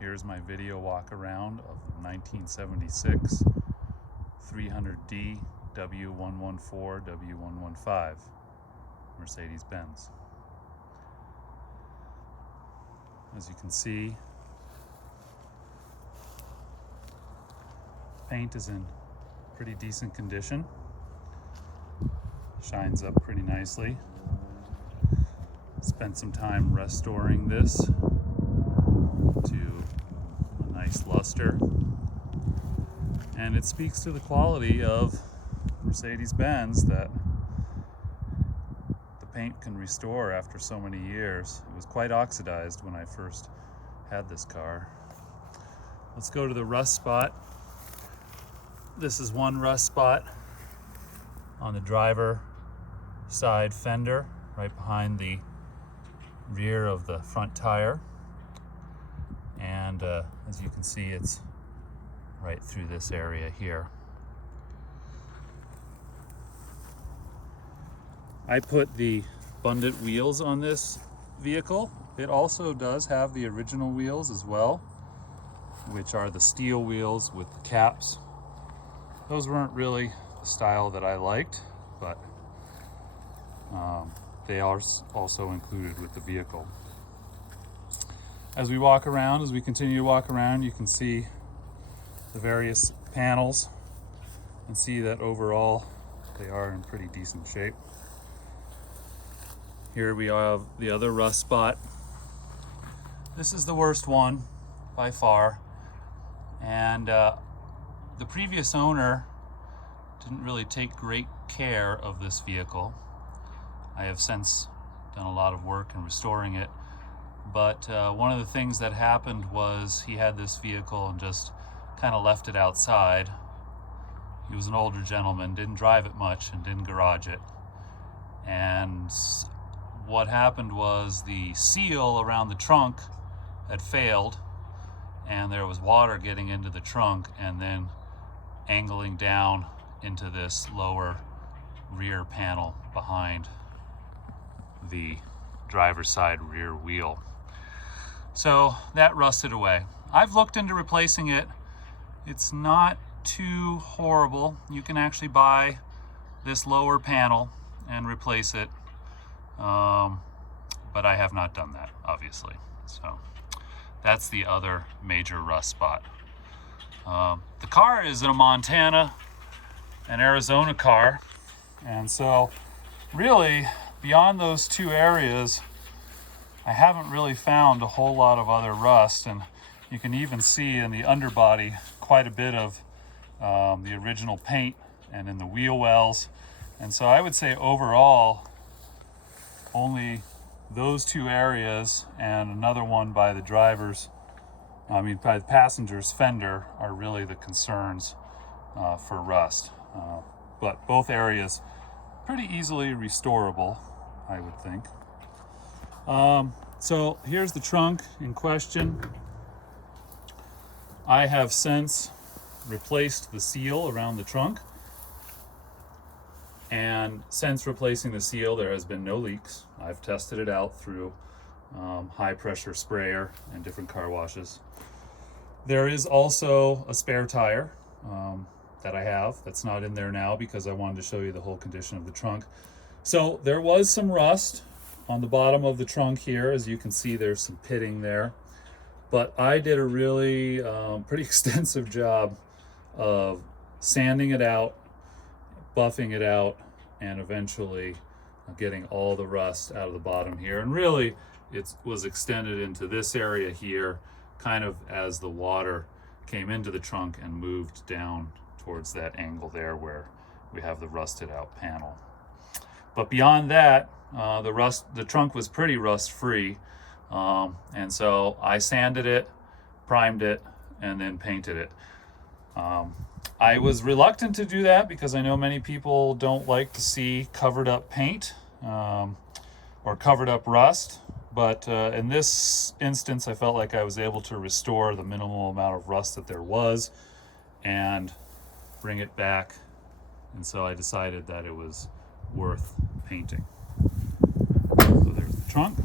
Here's my video walk around of 1976 300D W114 W115 Mercedes-Benz. As you can see, paint is in pretty decent condition. Shines up pretty nicely. Spent some time restoring this to a nice luster, and it speaks to the quality of Mercedes-Benz that the paint can restore after so many years. It was quite oxidized when I first had this car. Let's go to the rust spot. This is one rust spot on the driver side fender, right behind the rear of the front tire, and as you can see, it's right through this area here. I put the Abundant wheels on this vehicle. It also does have the original wheels as well, which are the steel wheels with the caps. Those weren't really the style that I liked, but they are also included with the vehicle. As we walk around, as we continue to walk around, you can see the various panels and see that overall they are in pretty decent shape. Here we have the other rust spot. This is the worst one by far, and the previous owner didn't really take great care of this vehicle. I have since done a lot of work in restoring it, but one of the things that happened was he had this vehicle and just kind of left it outside. He was an older gentleman, didn't drive it much and didn't garage it. And what happened was the seal around the trunk had failed, and there was water getting into the trunk and then angling down into this lower rear panel behind the driver's side rear wheel. So that rusted away. I've looked into replacing it. It's not too horrible. You can actually buy this lower panel and replace it, but I have not done that, obviously. So that's the other major rust spot. The car is in a Montana and Arizona car, and so really beyond those two areas I haven't really found a whole lot of other rust, and you can even see in the underbody quite a bit of the original paint and in the wheel wells. And so I would say overall only those two areas and another one by the by the passenger's fender are really the concerns for rust. But both areas pretty easily restorable, I would think. So here's the trunk in question. I have since replaced the seal around the trunk, and since replacing the seal there has been no leaks. I've tested it out through high pressure sprayer and different car washes. There is also a spare tire that I have that's not in there now because I wanted to show you the whole condition of the trunk. So there was some rust on the bottom of the trunk here. As you can see, there's some pitting there, but I did a really pretty extensive job of sanding it out, buffing it out, and eventually getting all the rust out of the bottom here. And really it was extended into this area here, kind of as the water came into the trunk and moved down towards that angle there where we have the rusted out panel. But beyond that, the trunk was pretty rust free, and so I sanded it, primed it, and then painted it. I was reluctant to do that because I know many people don't like to see covered up paint or covered up rust, but in this instance I felt like I was able to restore the minimal amount of rust that there was and bring it back, and so I decided that it was worth painting. So there's the trunk.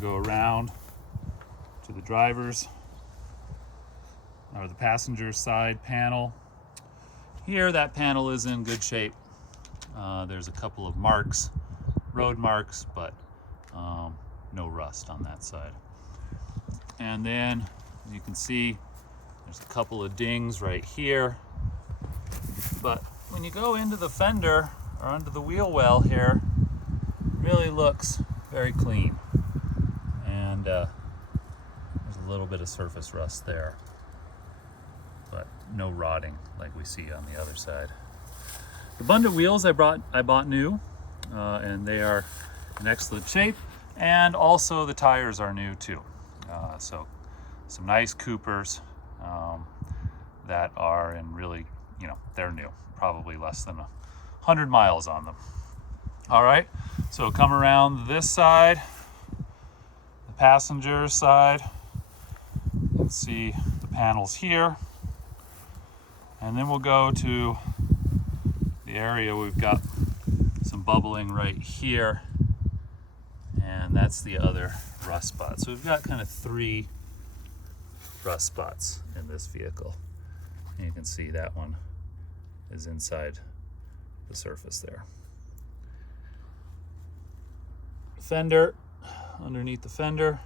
Go around to the the driver's or the passenger side panel. Here, that panel is in good shape. There's a couple of marks, road marks, but no rust on that side. And then you can see there's a couple of dings right here. But when you go into the fender or under the wheel well here, it really looks very clean. And there's a little bit of surface rust there, but no rotting like we see on the other side. The bundle wheels I bought new, and they are in excellent shape. And also the tires are new too. So some nice Coopers that are in really, they're new, probably less than 100 miles on them. All right, so come around this side, the passenger side. Let's see the panels here. And then we'll go to the area we've got some bubbling right here. And that's the other rust spot. So we've got kind of 3 rust spots in this vehicle. And you can see that one is inside the surface there. Fender, underneath the fender,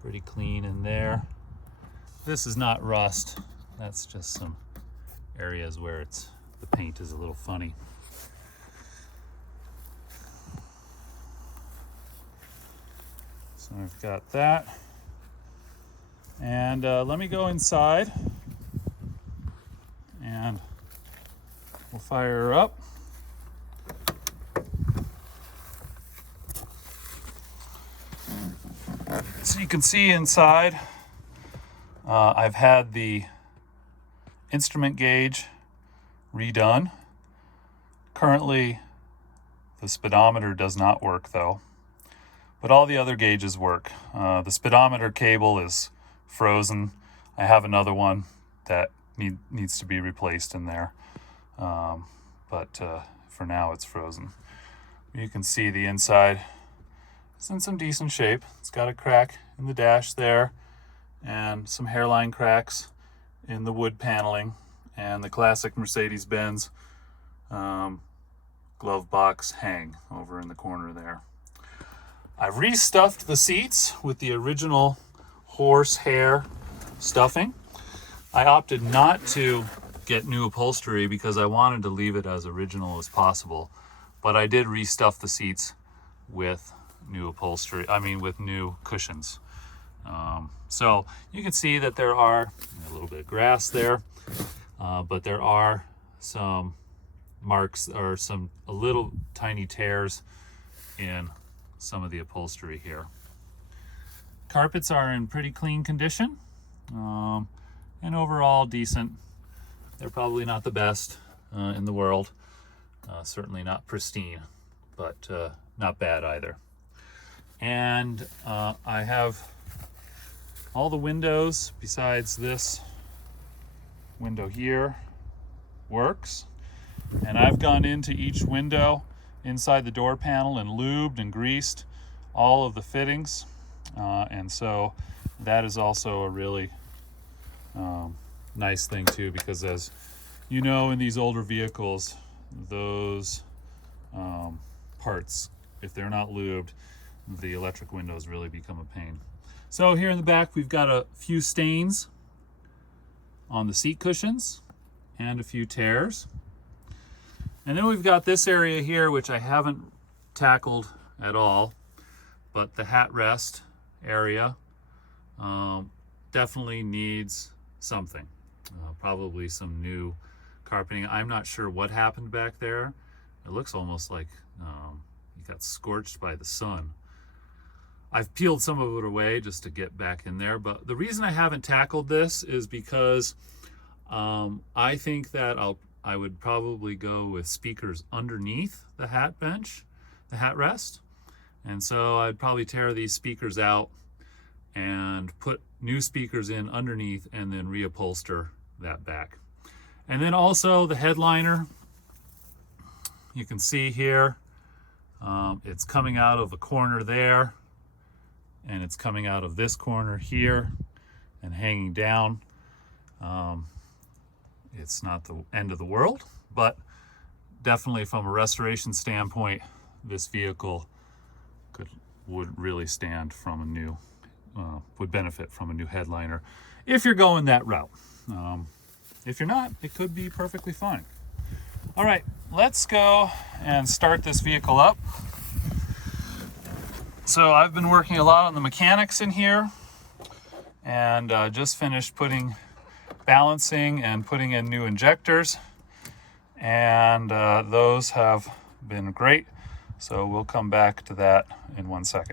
pretty clean in there. This is not rust. That's just some areas where the paint is a little funny. So I've got that. And let me go inside and we'll fire her up. So you can see inside, I've had the instrument gauge redone. Currently, the speedometer does not work though, but all the other gauges work. The speedometer cable is frozen. I have another one that needs to be replaced in there, but for now it's frozen. You can see the inside. It's in some decent shape. It's got a crack in the dash there and some hairline cracks in the wood paneling and the classic Mercedes-Benz glove box hang over in the corner there. I've restuffed the seats with the original horsehair stuffing. I opted not to get new upholstery because I wanted to leave it as original as possible, but I did restuff the seats with new upholstery, with new cushions. So you can see that there are a little bit of grass there, but there are some marks or a little tiny tears in some of the upholstery here. Carpets are in pretty clean condition, and overall decent. They're probably not the best in the world, certainly not pristine, but not bad either. And I have all the windows besides this window here works. And I've gone into each window inside the door panel and lubed and greased all of the fittings. And so that is also a really nice thing too, because as you know, in these older vehicles, those parts, if they're not lubed, the electric windows really become a pain. So here in the back, we've got a few stains on the seat cushions and a few tears. And then we've got this area here, which I haven't tackled at all, but the hat rest area definitely needs something. Probably some new carpeting. I'm not sure what happened back there. It looks almost like it got scorched by the sun. I've peeled some of it away just to get back in there, but the reason I haven't tackled this is because I think that I would probably go with speakers underneath the hat bench, the hat rest. And so I'd probably tear these speakers out and put new speakers in underneath and then reupholster that back. And then also the headliner, you can see here, it's coming out of a corner there. and it's coming out of this corner here and hanging down, it's not the end of the world, but definitely from a restoration standpoint, this vehicle would really stand from a new, would benefit from a new headliner if you're going that route. If you're not, it could be perfectly fine. All right, let's go and start this vehicle up. So I've been working a lot on the mechanics in here, and just finished balancing and putting in new injectors, and those have been great. So we'll come back to that in 1 second.